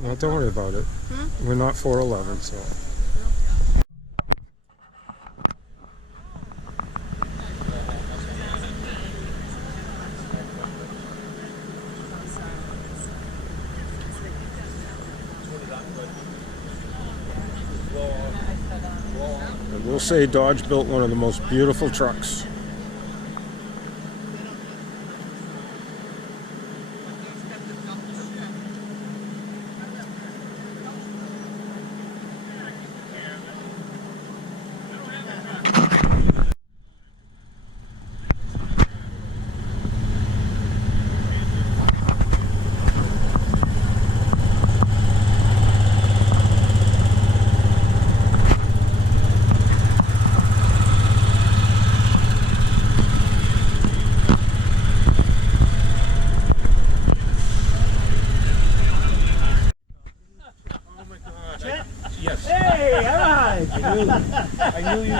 Not to worry about it. We're not 411, so. And we'll say Dodge built one of the most beautiful trucks. Yes. Hey, all right. I knew you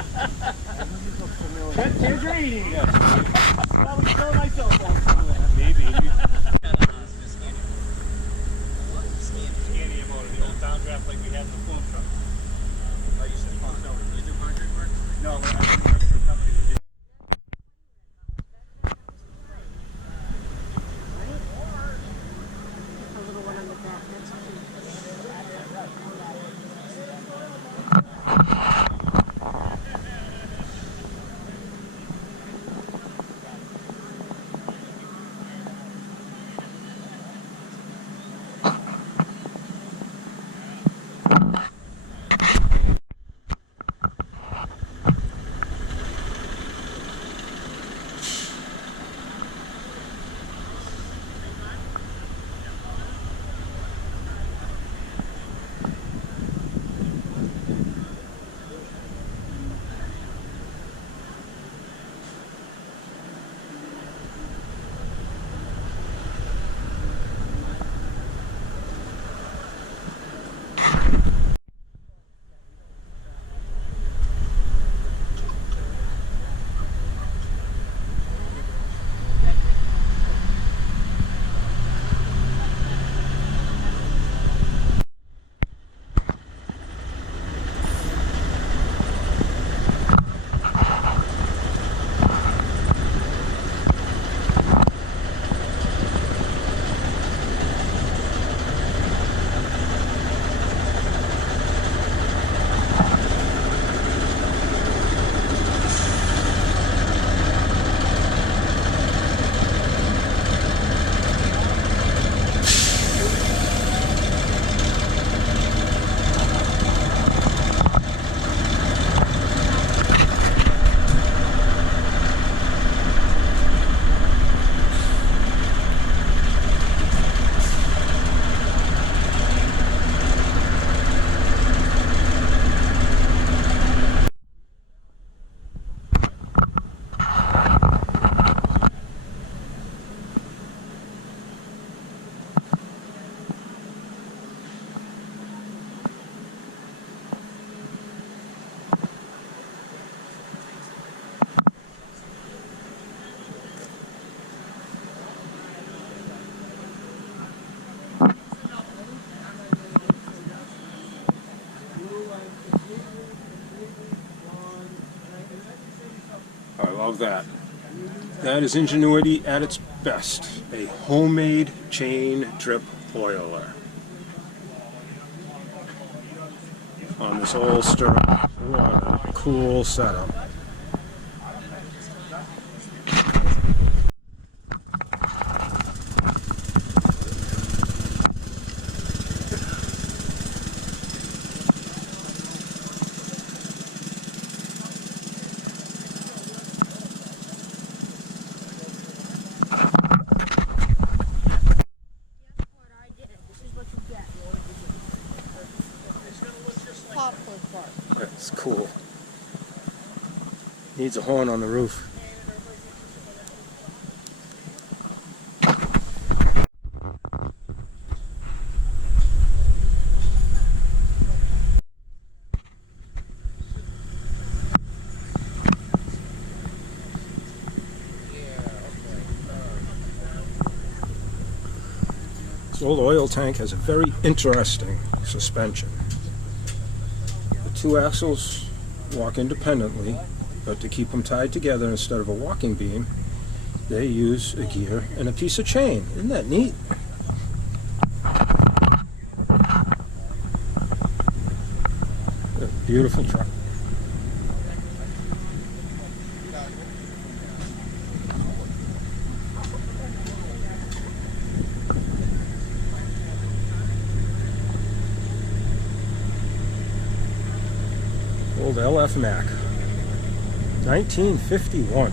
looked familiar. Tangerine. Yes. Probably stole my cell phone somewhere. Maybe. Scanning him out of the old downdraft like we had in the phone truck. Oh, you said phone truck. You do contract work? No, but I work for a company that did. A little one on the back, that's cute. I love that. That is ingenuity at its best. A homemade chain trip oiler. On this old stirrup. What a cool setup. Popcorn bar. That's cool. Needs a horn on the roof. This old oil tank has a very interesting suspension. The two axles walk independently, but to keep them tied together instead of a walking beam, they use a gear and a piece of chain. Isn't that neat? A beautiful truck. Old LF Mac, 1951.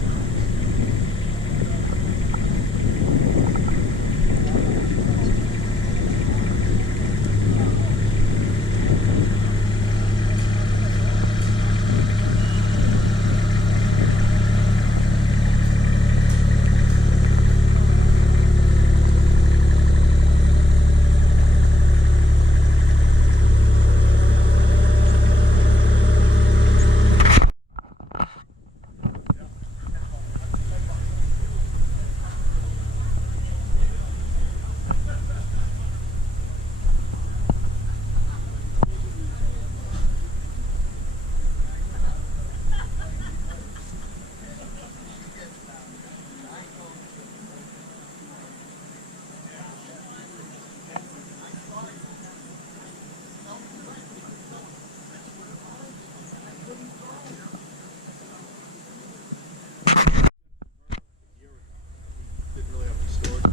Didn't really have to store it.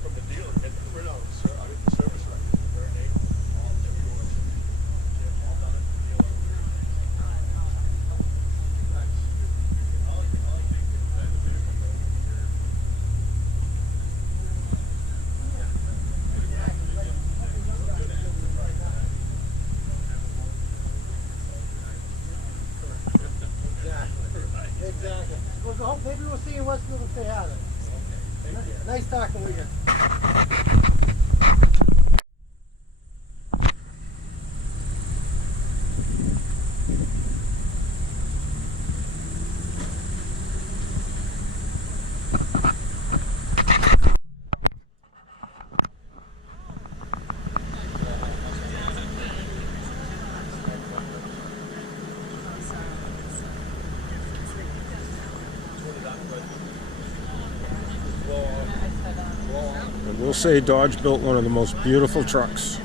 From the dealer, get the print out of the service record, their name, all everyone. Yeah, all done at the dealer. Exactly. Maybe we'll see you in Westfield and say hi then. Nice talking with you. And we'll say Dodge built one of the most beautiful trucks.